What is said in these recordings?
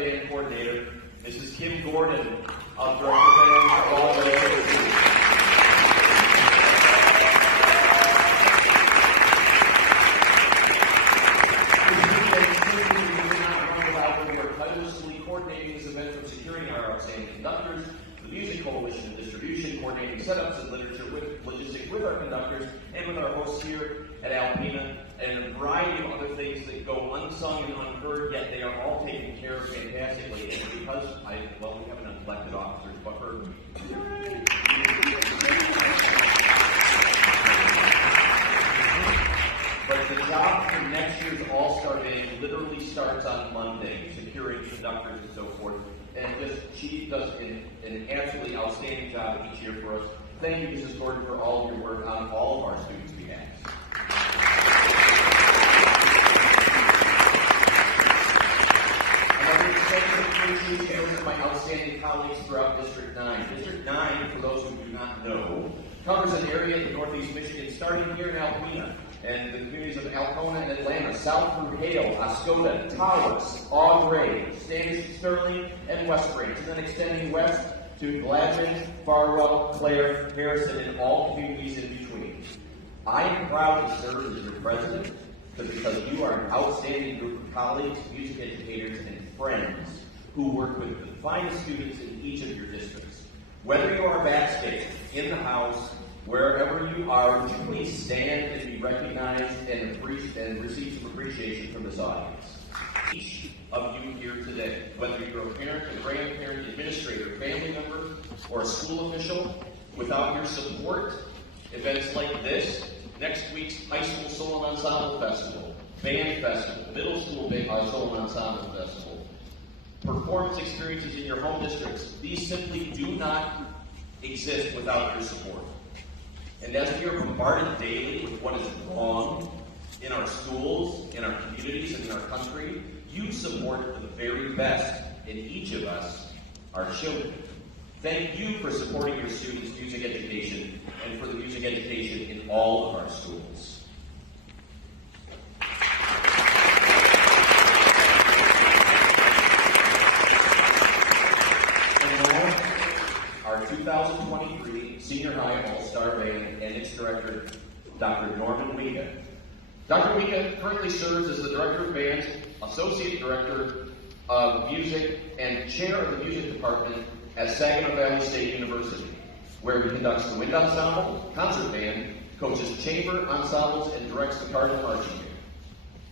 Band Coordinator, Mrs. Kim Gordon, of Director Band for all the coordinating this event from securing our outstanding conductors, the Music Coalition and Distribution, coordinating setups and literature with logistics with our conductors and with our hosts here at Alpena, and a variety of other things that go unsung and unheard, yet they are all taken care of fantastically. And because we haven't elected officers, but But the job for next year's All-Star Band literally starts on Monday, securing conductors and so forth. And she does an absolutely outstanding job each year for us. Thank you, Mrs. Gordon, for all of your work on all of our students' behalf. Another exceptional appreciation to my outstanding colleagues throughout District 9. District 9, for those who do not know, covers an area in northeast Michigan, starting here in Alpena, and the communities of Alcona and Atlanta, south through Hale, Oscoda, Tawas, Aubrey, Standish, Sterling, and West Branch, and then extending west to Gladman, Farwell, Clare, Harrison, and all communities in between. I am proud to serve as your president because you are an outstanding group of colleagues, music educators, and friends who work with the finest students in each of your districts. Whether you are backstage, in the house, wherever you are, would you please stand and be recognized and receive some appreciation from this audience? Each of you here today, whether you're a parent, a grandparent, administrator, family member, or a school official, without your support, events like this, next week's High School Solo Ensemble Festival, Band Festival, Middle School Solo Ensemble Festival, performance experiences in your home districts, these simply do not exist without your support. And as we are bombarded daily with what is wrong in our schools, in our communities, and in our country, you support the very best in each of us, our children. Thank you for supporting your students' music education and for the music education in all of our schools. And now, our 2023 Senior High All-Star Band and its director, Dr. Norman Wiega. Dr. Wiega currently serves as the Director of Band, Associate Director of Music, and Chair of the Music Department at Saginaw Valley State University, where he conducts the Wind Ensemble, Concert Band, coaches chamber ensembles, and directs the Cardinal Marching Band.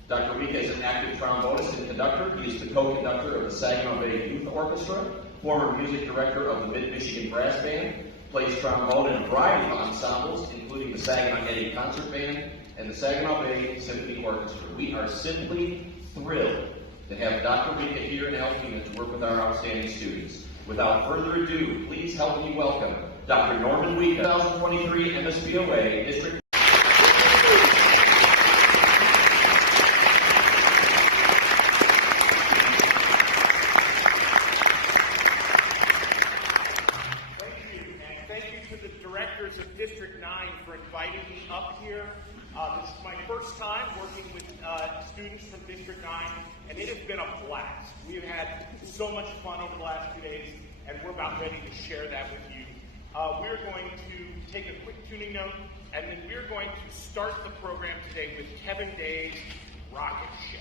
Dr. Wiega is an active trombonist and conductor. He is the co-conductor of the Saginaw Bay Youth Orchestra, former music director of the Mid-Michigan Brass Band, plays trombone in a variety of ensembles, including the Saginaw Eddy Concert Band and the Saginaw Bay Symphony Orchestra. We are simply thrilled to have Dr. Wiega here in Alpena to work with our outstanding students. Without further ado, please help me welcome Dr. Norman Wiega, 2023 MSBOA District. Of District 9 for inviting me up here. This is my first time working with students from District 9, and it has been a blast. We have had so much fun over the last 2 days, and we're about ready to share that with you. We're going to take a quick tuning note, and then we're going to start the program today with Kevin Day's Rocket Ship.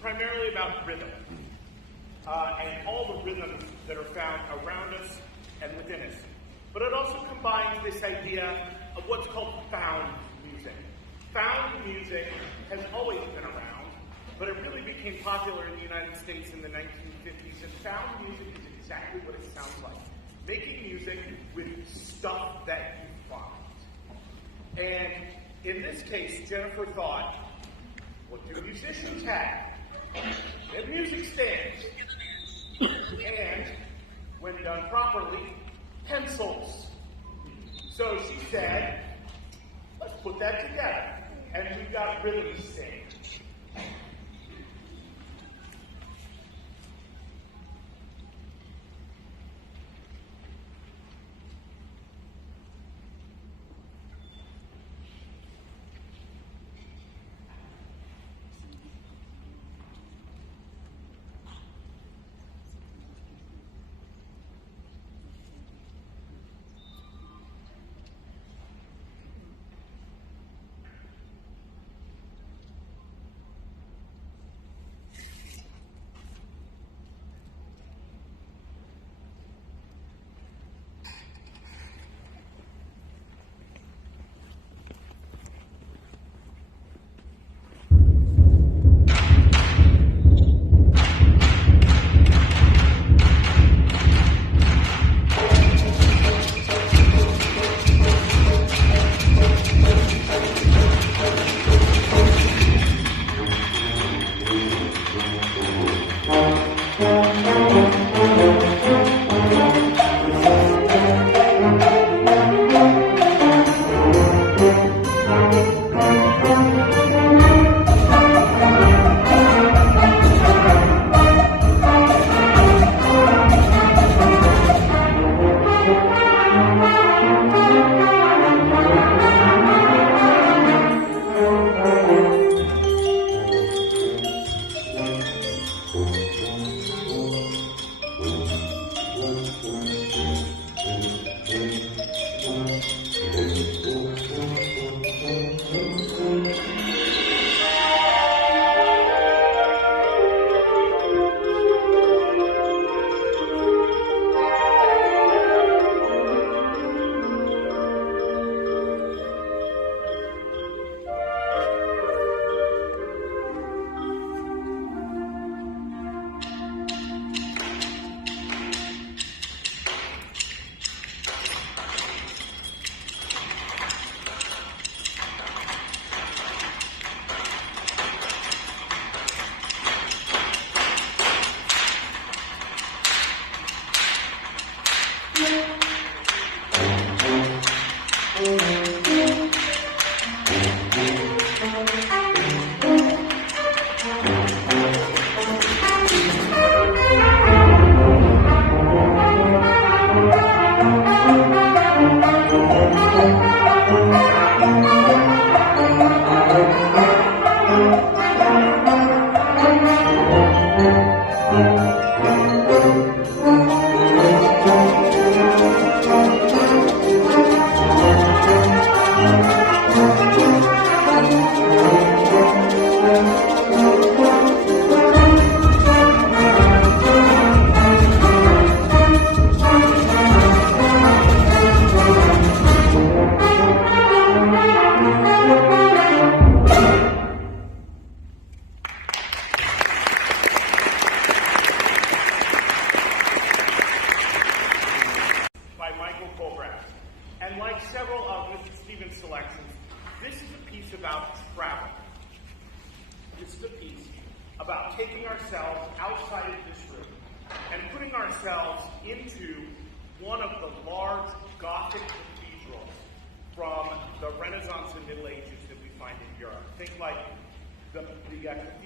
primarily about rhythm, and all the rhythms that are found around us and within us. But it also combines this idea of what's called found music. Found music has always been around, but it really became popular in the United States in the 1950s, and found music is exactly what it sounds like. Making music with stuff that you find. And in this case, Jennifer thought, what do musicians have? They have music stands. And, when done properly, pencils. So she said, let's put that together. And we've got rhythm stands.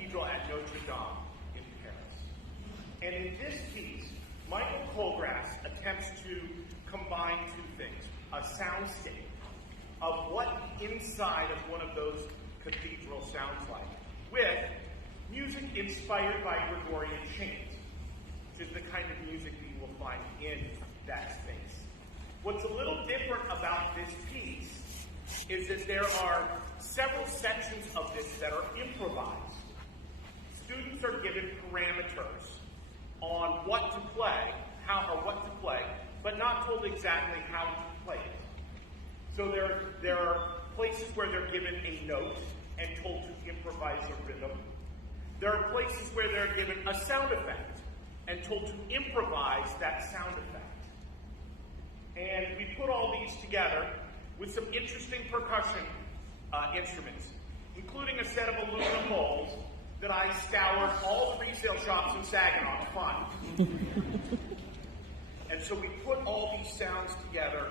Cathedral at Notre Dame in Paris. And in this piece, Michael Kohlgrass attempts to combine two things: a soundscape of what inside of one of those cathedrals sounds like, with music inspired by Gregorian chants, which is the kind of music that you will find in that space. What's a little different about this piece is that there are several sections of this that are improvised. Students are given parameters on what to play, but not told exactly how to play it. So there are places where they're given a note and told to improvise a rhythm. There are places where they're given a sound effect and told to improvise that sound effect. And we put all these together with some interesting percussion instruments, including a set of aluminum bowls that I scoured all the resale shops in Saginaw to find. And so we put all these sounds together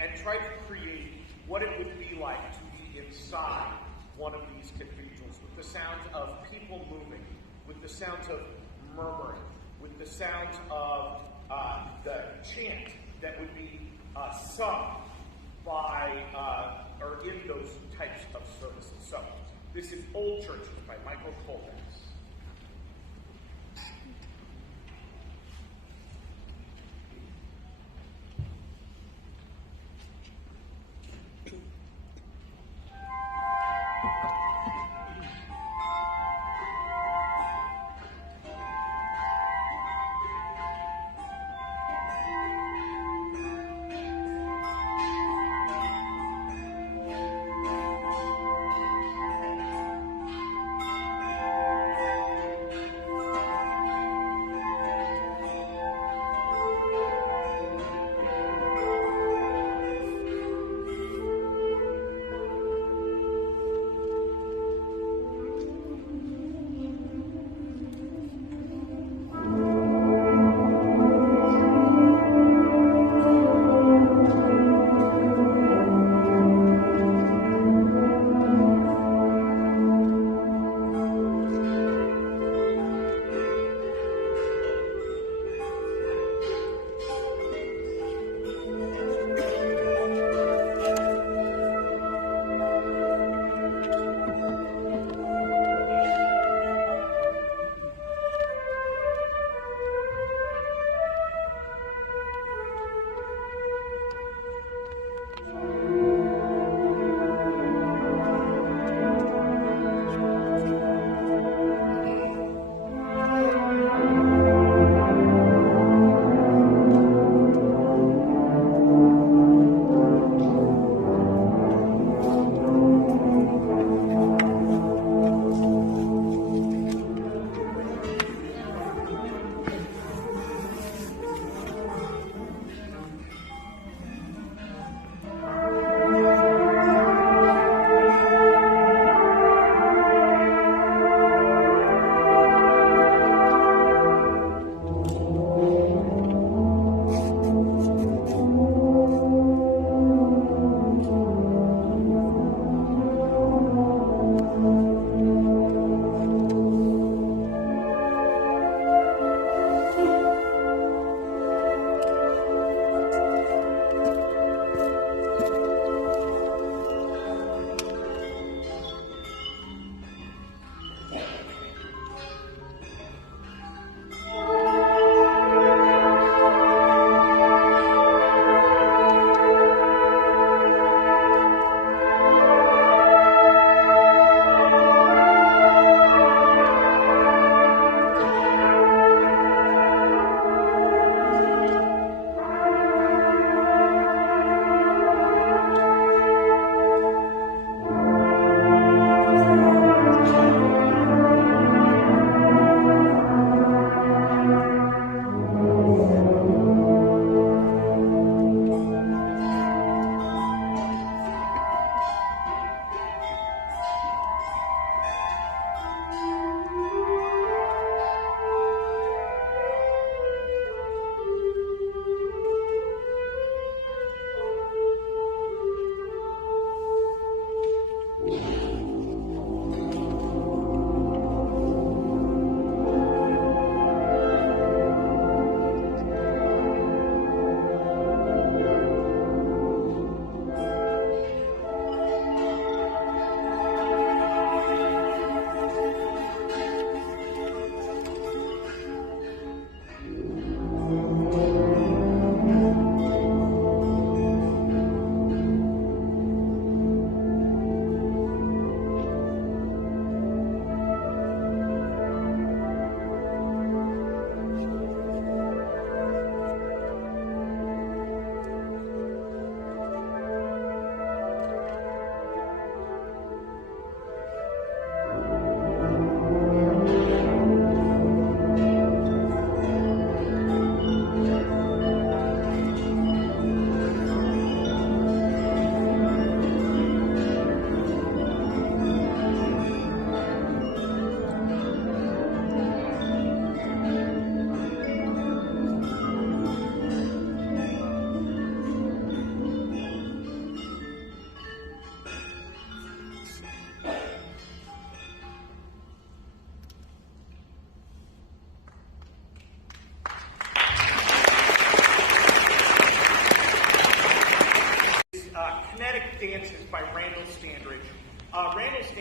and tried to create what it would be like to be inside one of these cathedrals, with the sounds of people moving, with the sounds of murmuring, with the sounds of the chant that would be sung by, or in those types of services. So, this is Old Churches by Michael Kohlgrass.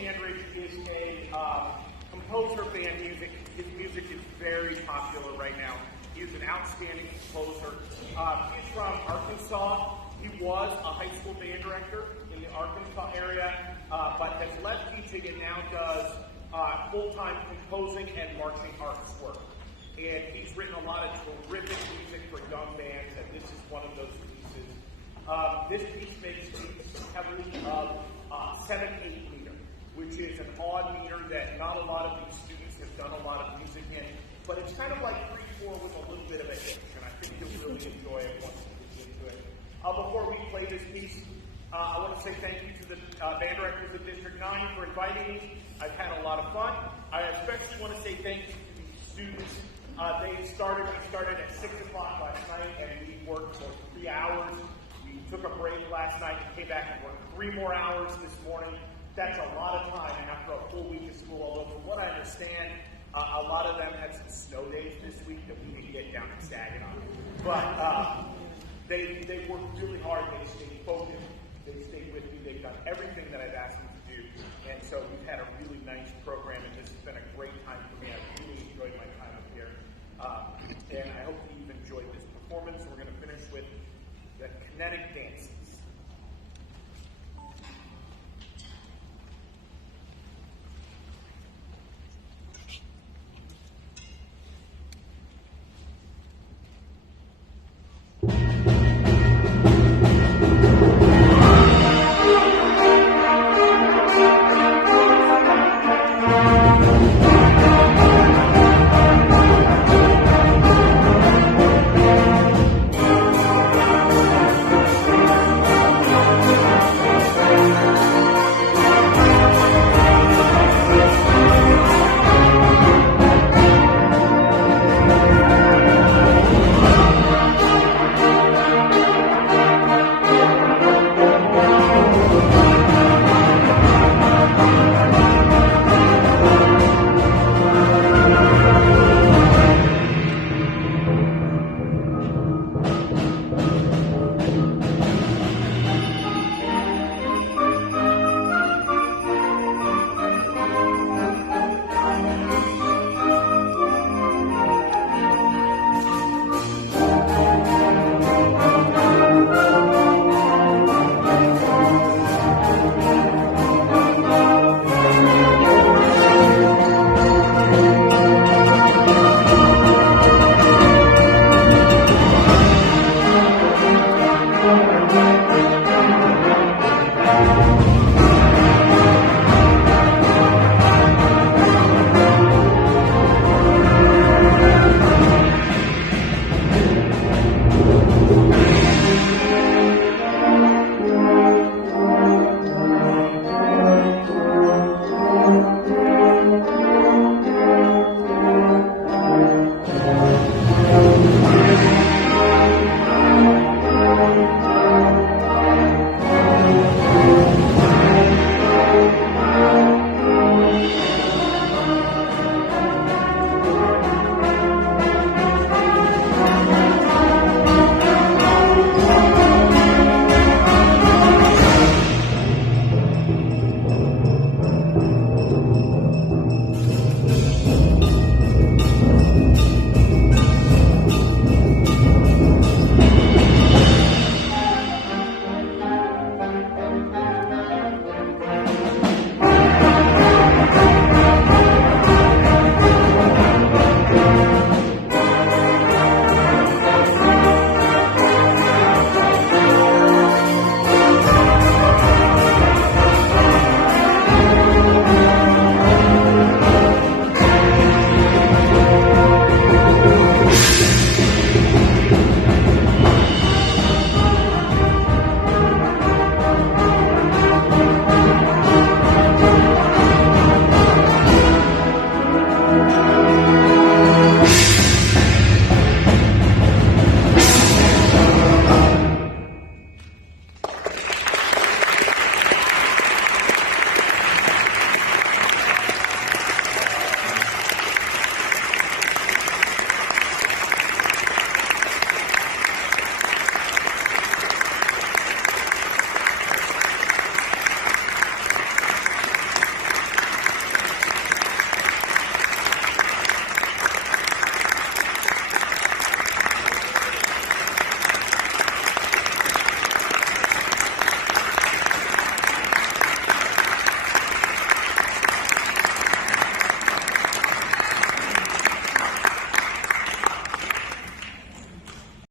Sandridge is a composer of band music. His music is very popular right now. He is an outstanding composer. He's from Arkansas. He was a high school band director in the Arkansas area, but has left teaching and now does full-time composing and marching arts work. And he's written a lot of terrific music for young bands, and this is one of those pieces. This piece makes use heavily of 7/8 meter, which is an odd meter that not a lot of these students have done a lot of music in, but it's kind of like 3/4 with a little bit of a hitch, and I think you'll really enjoy it once you get into it. Before we play this piece, I want to say thank you to the band directors of District 9 for inviting me. I've had a lot of fun. I especially want to say thank you to the students. We started at 6 o'clock last night, and we worked for 3 hours. We took a break last night and came back and worked 3 more hours this morning. That's a lot of time after a full week of school, although from what I understand, a lot of them had some snow days this week that we didn't get down in Saginaw. But they worked really hard. They stayed focused. They stayed with me. They've done everything that I've asked them to do. And so we've had a really nice program, and this has been a great time for me. I've really enjoyed my time up here. And I hope you've enjoyed this performance. We're going to finish with the kinetic dance.